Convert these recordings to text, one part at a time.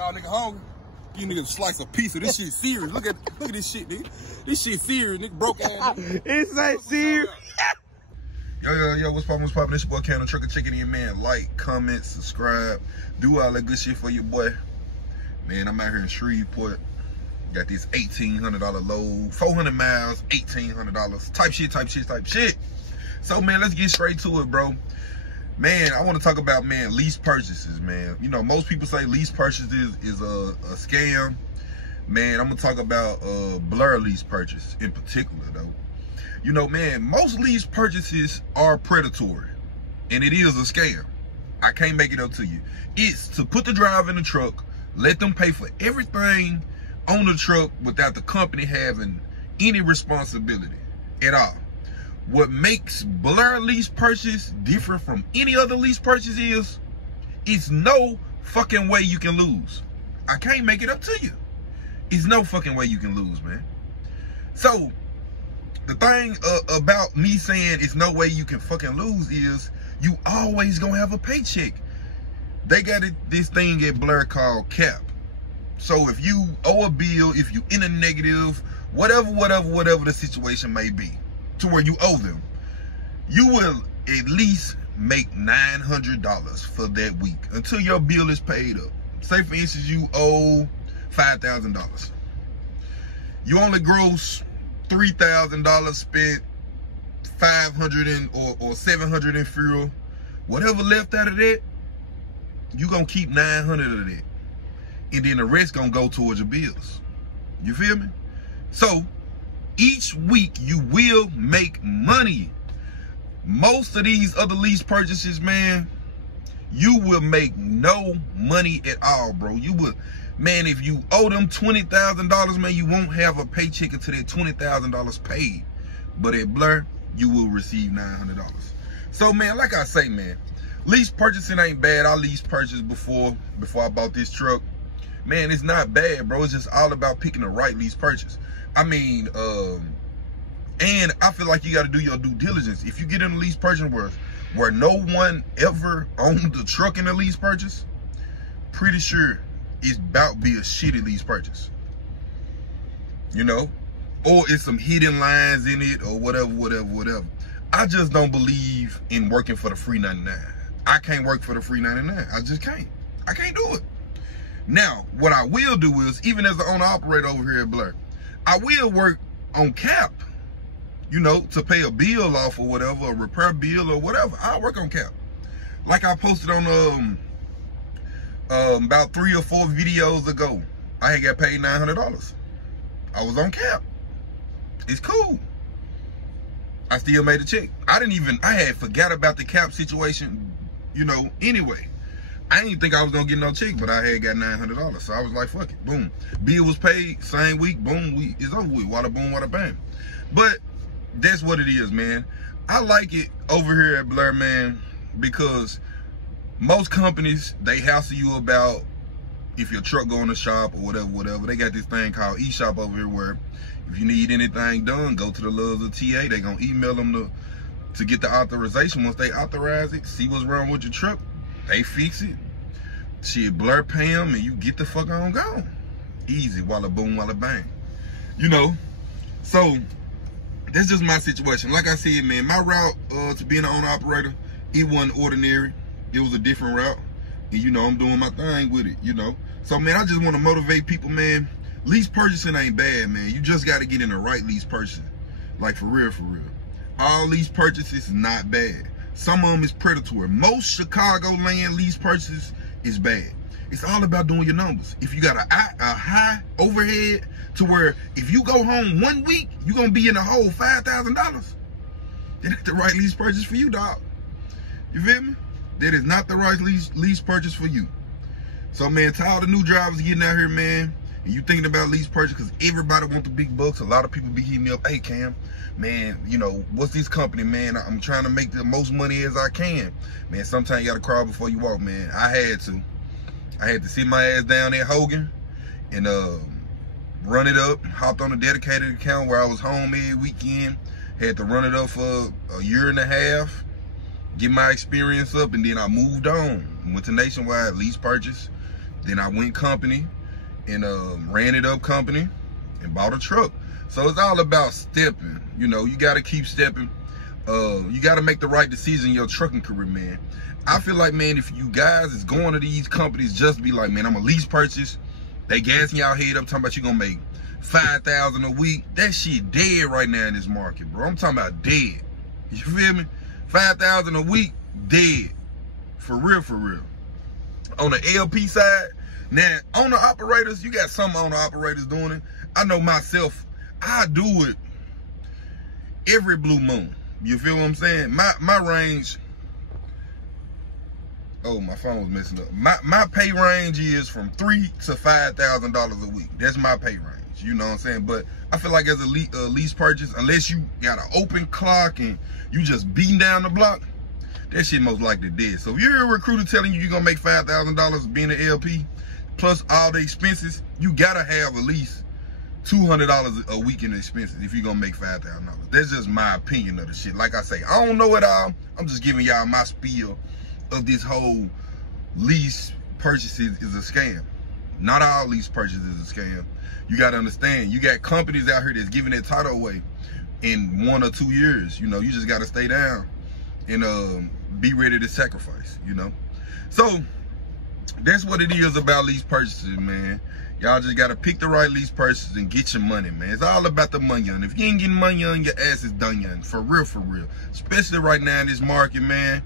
Y'all nigga hungry? You niggas slice a piece of this shit serious. Look at this shit, nigga. This shit serious, nigga. Broke ass. It's like serious. Yo, what's poppin', This your boy Cam, Trucker Chicken in, man. Like, comment, subscribe, do all that good shit for your boy. Man, I'm out here in Shreveport. Got this $1,800 load, 400 miles, $1,800. Type shit. So, man, let's get straight to it, bro. Man, I want to talk about, man, lease purchases, man. You know, most people say lease purchases is a scam. Man, I'm going to talk about Blair lease purchase in particular, though. You know, man, most lease purchases are predatory, and it is a scam. I can't make it up to you. It's to put the driver in the truck, let them pay for everything on the truck without the company having any responsibility at all. What makes Blair lease purchase different from any other lease purchase is, it's no fucking way you can lose. I can't make it up to you. It's no fucking way you can lose, man. So, the thing about me saying it's no way you can fucking lose is you always gonna have a paycheck. They got this thing at Blair called cap. So if you owe a bill, if you in a negative, whatever the situation may be, to where you owe them, you will at least make $900 for that week until your bill is paid up. Say for instance, you owe $5,000. You only gross $3,000, spent $500 or $700 in fuel. Whatever left out of that, you gonna keep $900 of that, and then the rest gonna go towards your bills. You feel me? So each week you will make money. Most of these other lease purchases, man, you will make no money at all, bro. You will, man, if you owe them $20,000, man, you won't have a paycheck until that $20,000 paid. But at Blair, you will receive $900. So, man, like I say, man, lease purchasing ain't bad. I lease purchased before I bought this truck. Man, it's not bad, bro. It's just all about picking the right lease purchase. I mean, and I feel like you got to do your due diligence. If you get in a lease purchase where no one ever owned the truck in a lease purchase, pretty sure it's about to be a shitty lease purchase. You know? Or it's some hidden lines in it or whatever. I just don't believe in working for the free 99. I can't work for the free 99. I just can't. I can't do it. Now, what I will do is, even as the owner-operator over here at Blair, I will work on cap, you know, to pay a bill off or whatever, a repair bill or whatever. I'll work on cap. Like I posted on about 3 or 4 videos ago, I had got paid $900. I was on cap. It's cool. I still made a check. I had forgot about the cap situation, you know, anyway. I didn't think I was gonna get no check, but I had got $900. So I was like, fuck it, boom. Bill was paid, same week, boom, it's over with. Wada boom, wada bang. But that's what it is, man. I like it over here at Blair, man, because most companies, they hassle you about if your truck go in the shop or whatever. They got this thing called eShop over here where if you need anything done, go to the Loves of TA. They gonna email them to get the authorization. Once they authorize it, see what's wrong with your truck, they fix it. Shit, Blair pay them and you get the fuck on gone. Easy, walla boom, walla bang. You know, so that's just my situation. Like I said, man, my route to being an owner-operator, it wasn't ordinary. It was a different route. And, you know, I'm doing my thing with it, you know. So, man, I just want to motivate people, man. Lease purchasing ain't bad, man. You just got to get in the right lease purchasing. Like, for real. All lease purchases is not bad. Some of them is predatory. Most Chicagoland lease purchases is bad. It's all about doing your numbers. If you got a high overhead to where if you go home 1 week, you're going to be in the hole $5,000. That ain't the right lease purchase for you, dog. You feel me? That is not the right lease purchase for you. So, man, to all the new drivers getting out here, man, and you thinking about lease purchase, because everybody want the big bucks. A lot of people be hitting me up, hey, Cam, man, you know, what's this company, man? I'm trying to make the most money as I can. Man, sometimes you got to crawl before you walk, man. I had to sit my ass down at Hogan and run it up, hopped on a dedicated account where I was home every weekend, had to run it up for a year and a half, get my experience up, and then I moved on. Went to Nationwide, lease purchase, Then I went company and ran it up company and bought a truck. So it's all about stepping. You know, you got to keep stepping. You got to make the right decision in your trucking career, man. I feel like, man, if you guys is going to these companies, just be like, man, I'm a lease purchase. They gassing y'all head up, talking about you gonna make $5,000 a week. That shit dead right now in this market, bro. I'm talking about dead. You feel me? $5,000 a week, dead. For real, for real. On the LP side, now, owner operators, you got some owner operators doing it. I know myself, I do it every blue moon. You feel what I'm saying? My range, oh, my phone was messing up. My pay range is from $3,000 to $5,000 a week. That's my pay range. You know what I'm saying? But I feel like as a lease purchase, unless you got an open clock and you just beating down the block, that shit most likely dead. So if you're a recruiter telling you you're gonna make $5,000 being an LP, plus all the expenses, you gotta have at least $200 a week in expenses if you're gonna make $5,000. That's just my opinion of the shit. Like I say, I don't know it all. I'm just giving y'all my spiel of this whole lease purchases is a scam. Not all lease purchases is a scam. You got to understand, you got companies out here that's giving that title away in 1 or 2 years. You know, you just got to stay down and be ready to sacrifice, you know. So that's what it is about lease purchases, man. Y'all just got to pick the right lease purchases and get your money, man. It's all about the money. And if you ain't getting money on, your ass is done, young. For real, for real. Especially right now in this market, man.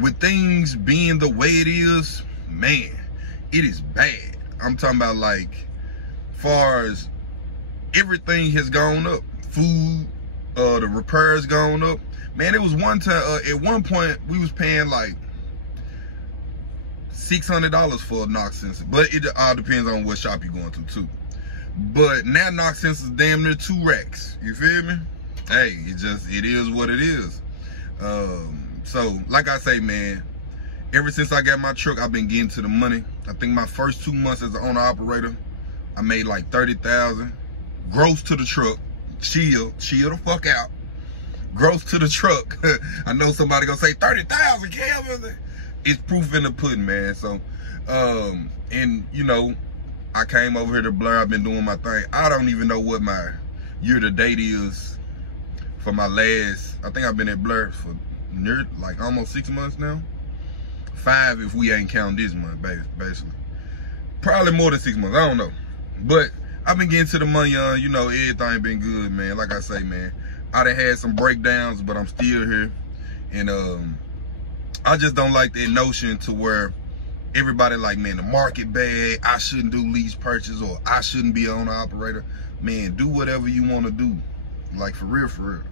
With things being the way it is, man, it is bad. I'm talking about, like, far as everything has gone up. Food, the repairs gone up. Man, it was one time, at one point, we was paying like $600 for a knock sensor. But it all depends on what shop you're going to, too. But now knock sensors damn near 2 racks. You feel me? Hey, it is what it is. So, like I say, man, ever since I got my truck, I've been getting to the money. I think my first 2 months as an owner-operator, I made like $30,000. Gross to the truck. Chill the fuck out. Gross to the truck. I know somebody gonna say, 30,000, Kevin. It's proof in the pudding, man. So, and, you know, I came over here to Blair. I've been doing my thing. I don't even know what my year-to-date is for my last, I think I've been at Blair for near like almost 6 months now. 5 if we ain't counting this month, basically. Probably more than 6 months, I don't know. But I've been getting to the money on, you know, everything been good, man. Like I say, man, I done had some breakdowns, but I'm still here. And I just don't like that notion to where everybody like, man, the market bad, I shouldn't do lease purchase, or I shouldn't be an owner operator. Man, do whatever you want to do. Like, for real, for real.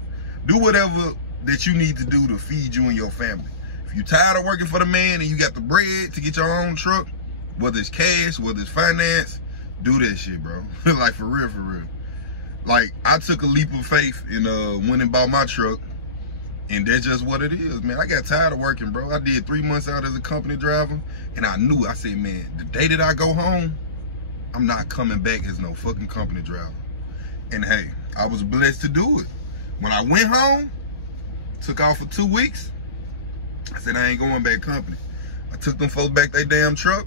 Do whatever that you need to do to feed you and your family. If you're tired of working for the man and you got the bread to get your own truck, whether it's cash, whether it's finance, do that shit, bro. Like, for real, for real. Like, I took a leap of faith and went and bought my truck, and that's just what it is, man. I got tired of working, bro. I did 3 months out as a company driver, and I knew, I said, man, the day that I go home, I'm not coming back as no fucking company driver. And hey, I was blessed to do it. When I went home, took off for 2 weeks, I said, I ain't going back company. I took them folks back their damn truck,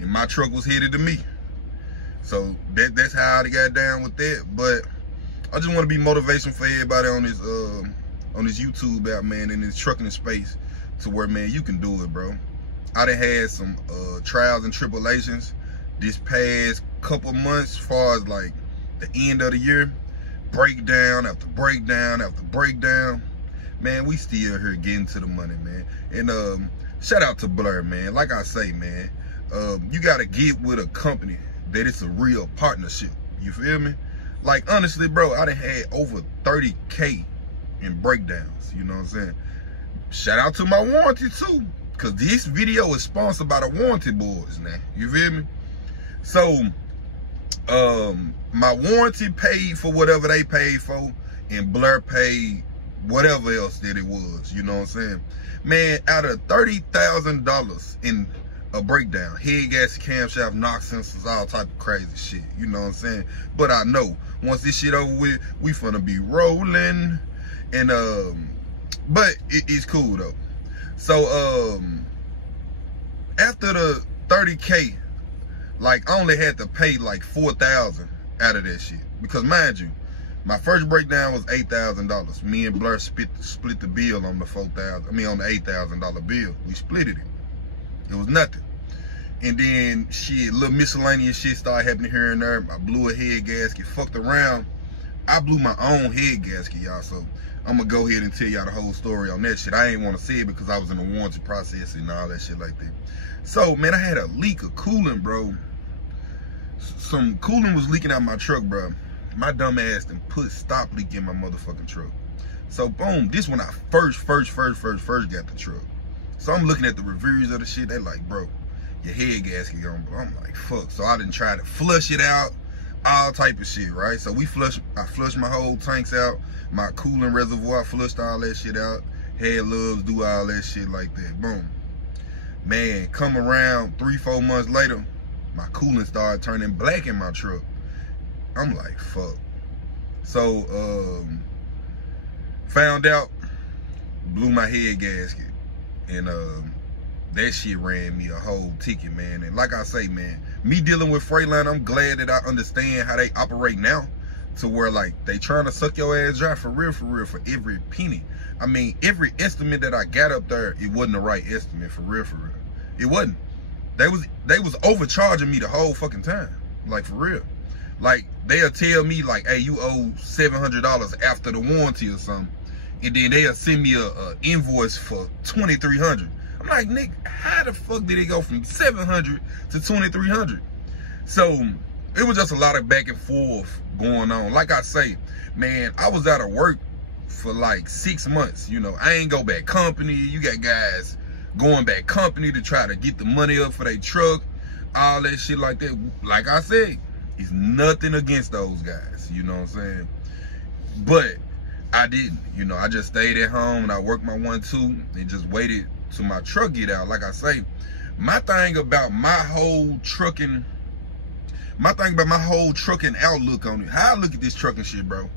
and my truck was headed to me. So that's how I got down with that. But I just want to be motivation for everybody on this YouTube out, man, in this trucking space, to where, man, you can do it, bro. I done had some trials and tribulations this past couple months, as far as like the end of the year, breakdown after breakdown after breakdown. Man, we still here getting to the money, man. And shout out to Blair, man. Like I say, man, you gotta get with a company that it's a real partnership. You feel me? Like, honestly, bro, I done had over 30K in breakdowns. You know what I'm saying? Shout out to my warranty too, because this video is sponsored by the warranty boys now. You feel me? So my warranty paid for whatever they paid for, and Blair paid whatever else that it was. You know what I'm saying? Man, out of $30,000 in a breakdown, head gasket, camshaft, knock sensors, all type of crazy shit. You know what I'm saying? But I know once this shit over with, we finna be rolling. And but it's cool though. So after the 30K Like, I only had to pay like $4,000 out of that shit. Because mind you, my first breakdown was $8,000. Me and Blair split the bill on the $4,000. I mean, on the $8,000 bill. We split it. It was nothing. And then shit, little miscellaneous shit started happening here and there. I blew a head gasket, fucked around. I blew my own head gasket, y'all. So I'm gonna go ahead and tell y'all the whole story on that shit. I ain't want to say it because I was in the warranty process and all that shit like that. So man, I had a leak of coolant, bro. Some coolant was leaking out my truck, bro. My dumb ass done put stop leak in my motherfucking truck. So boom, this when I first got the truck. So I'm looking at the reviews of the shit. They like, bro, your head gasket gone, bro. I'm like, fuck. So I didn't try to flush it out, all type of shit, right? So I flushed my whole tanks out, my coolant reservoir, I flushed all that shit out. Head loves, do all that shit like that. Boom. Man, come around 3-4 months later, my coolant started turning black in my truck. I'm like, fuck. So, found out, blew my head gasket. And that shit ran me a whole ticket, man. And like I say, man, me dealing with Freightliner, I'm glad that I understand how they operate now, to where like they trying to suck your ass dry for real, for every penny. I mean, every estimate that I got up there, it wasn't the right estimate, for real. It wasn't. They was overcharging me the whole fucking time, like for real. Like they'll tell me like, hey, you owe $700 after the warranty or something. And then they'll send me a invoice for $2,300. I'm like, Nick, how the fuck did it go from $700 to $2,300? So it was just a lot of back and forth going on. Like I say, man, I was out of work for like 6 months. You know, I ain't go back company. You got guys going back company to try to get the money up for their truck, all that shit like that. Like I said, it's nothing against those guys. You know what I'm saying? But I didn't, you know, I just stayed at home and I worked my 1-2 and just waited till my truck get out. Like I say, my thing about my whole trucking outlook on it, how I look at this trucking shit, bro,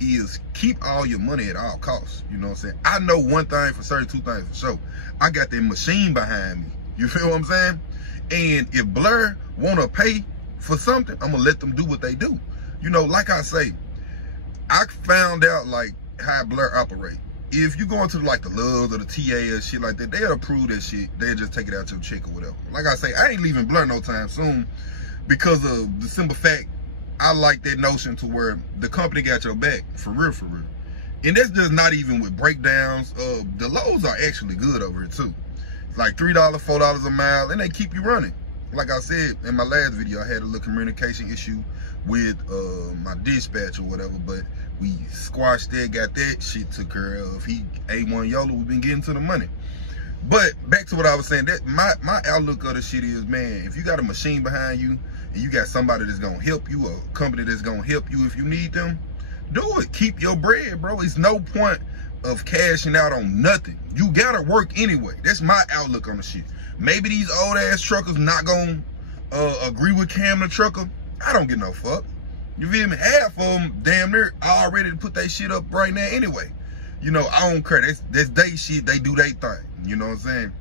is keep all your money at all costs. You know what I'm saying? I know one thing for certain, two things for sure. I got that machine behind me. You feel what I'm saying? And if Blair wanna pay for something, I'm gonna let them do what they do. You know, like I say, I found out like how Blair operate. If you go into like the Loves or the TA or shit like that, they'll approve that shit. They'll just take it out your check or whatever. Like I say, I ain't leaving Blair no time soon because of the simple fact, I like that notion to where the company got your back, for real. And that's just not even with breakdowns. The Lows are actually good over here too. It's like $3, $4 a mile, and they keep you running. Like I said in my last video, I had a little communication issue with my dispatch or whatever, but we squashed that, got that shit took care of. He A1 YOLO, we've been getting to the money. But back to what I was saying, that my outlook of the shit is, man, if you got a machine behind you and you got somebody that's gonna help you, a company that's gonna help you if you need them, do it. Keep your bread, bro. It's no point of cashing out on nothing. You gotta work anyway. That's my outlook on the shit. Maybe these old ass truckers not gonna agree with Cam the trucker. I don't give no fuck. You feel me? Half of them damn near already put that shit up right now anyway. You know, I don't care. That's they shit. They do they thing. You know what I'm saying?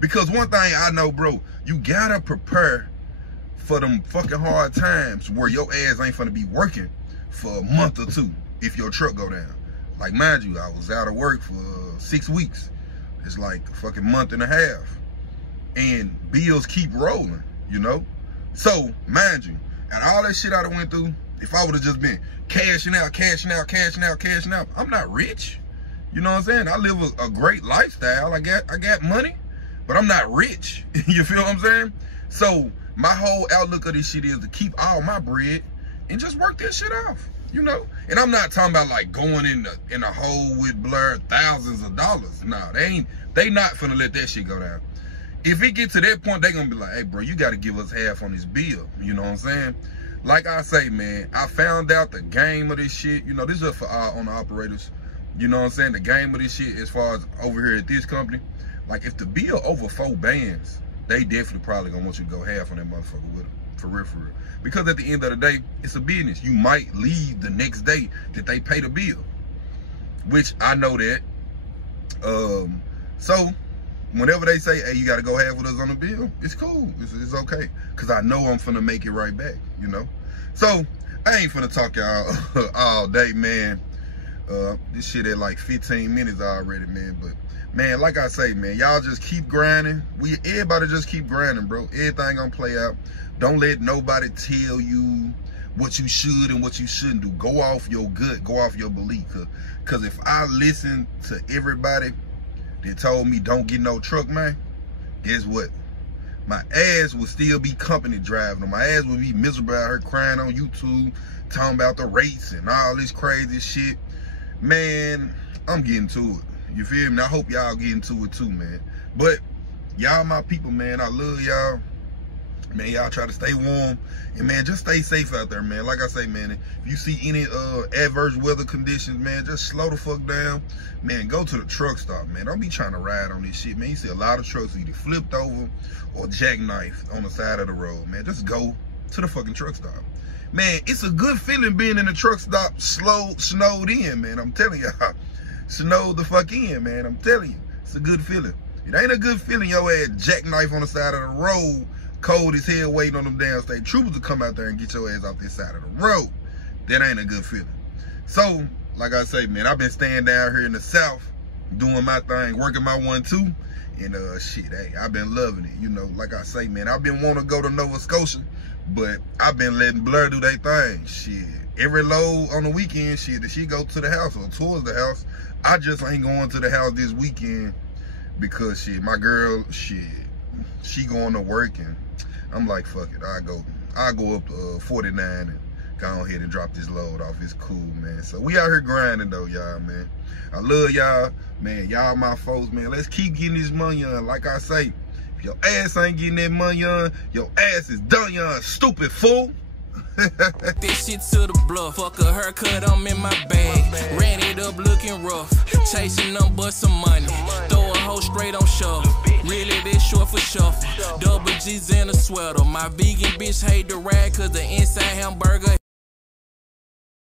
Because one thing I know, bro, you gotta prepare for them fucking hard times where your ass ain't finna be working for a month or two if your truck go down. Like, mind you, I was out of work for 6 weeks. It's like a fucking month and a half. And bills keep rolling, you know? So, mind you, and all that shit I done went through, if I would have just been cashing out, I'm not rich. You know what I'm saying? I live a great lifestyle. I got money, but I'm not rich. You feel what I'm saying? So my whole outlook of this shit is to keep all my bread and just work this shit off, you know? And I'm not talking about like going in a hole with Blair thousands of dollars. Nah, they not finna let that shit go down. If it get to that point, they gonna be like, hey bro, you gotta give us half on this bill. You know what I'm saying? Like I say, man, I found out the game of this shit. You know, this is just for our owner operators. You know what I'm saying? The game of this shit as far as over here at this company. Like if the bill over 4 bands, they definitely probably gonna want you to go half on that motherfucker with them. For real. Because at the end of the day, it's a business. You might leave the next day that they pay the bill. Which I know that. So whenever they say, hey, you got to go half with us on the bill, it's cool. It's okay. Because I know I'm finna make it right back, you know? So, I ain't finna talk y'all all day, man. This shit at like 15 minutes already, man. But, man, like I say, man, y'all just keep grinding. Everybody just keep grinding, bro. Everything gonna play out. Don't let nobody tell you what you should and what you shouldn't do. Go off your gut. Go off your belief. Because if I listen to everybody that told me don't get no truck, man, guess what? My ass would still be company driving, or my ass would be miserable out here crying on YouTube, talking about the rates and all this crazy shit. Man, I'm getting to it. You feel me? I hope y'all getting to it too, man. But y'all my people, man. I love y'all. Man, y'all try to stay warm. And, man, just stay safe out there, man. Like I say, man, if you see any adverse weather conditions, man, just slow the fuck down. Man, go to the truck stop, man. Don't be trying to ride on this shit, man. You see a lot of trucks either flipped over or jackknifed on the side of the road, man. Just go to the fucking truck stop. Man, it's a good feeling being in the truck stop snowed in, man. I'm telling y'all. Snowed the fuck in, man. I'm telling you. It's a good feeling. It ain't a good feeling your ass jackknife on the side of the road, cold as hell, waiting on them damn state troopers to come out there and get your ass off this side of the road. That ain't a good feeling. So, like I say, man, I've been staying down here in the South, doing my thing, working my 1-2, and shit, hey, I've been loving it. You know, like I say, man, I've been wanting to go to Nova Scotia, but I've been letting Blair do their thing. Shit, every load on the weekend, shit, that she go to the house or towards the house, I just ain't going to the house this weekend because, shit, my girl, shit, she going to work, and I'm like, fuck it, I'll go up to 49 and go ahead and drop this load off. It's cool, man. So we out here grinding though, y'all, man. I love y'all, man. Y'all my folks, man. Let's keep getting this money on. Like I say, if your ass ain't getting that money on, your ass is done, y'all stupid fool. This shit to the bluff. Fuck a haircut, I'm in my bag. Ran it up looking rough. Chasing them but some money. Throw a hoe straight on shuffle. Really this short for shuffle. Double G's in a sweater. My vegan bitch hate the rag cause the inside hamburger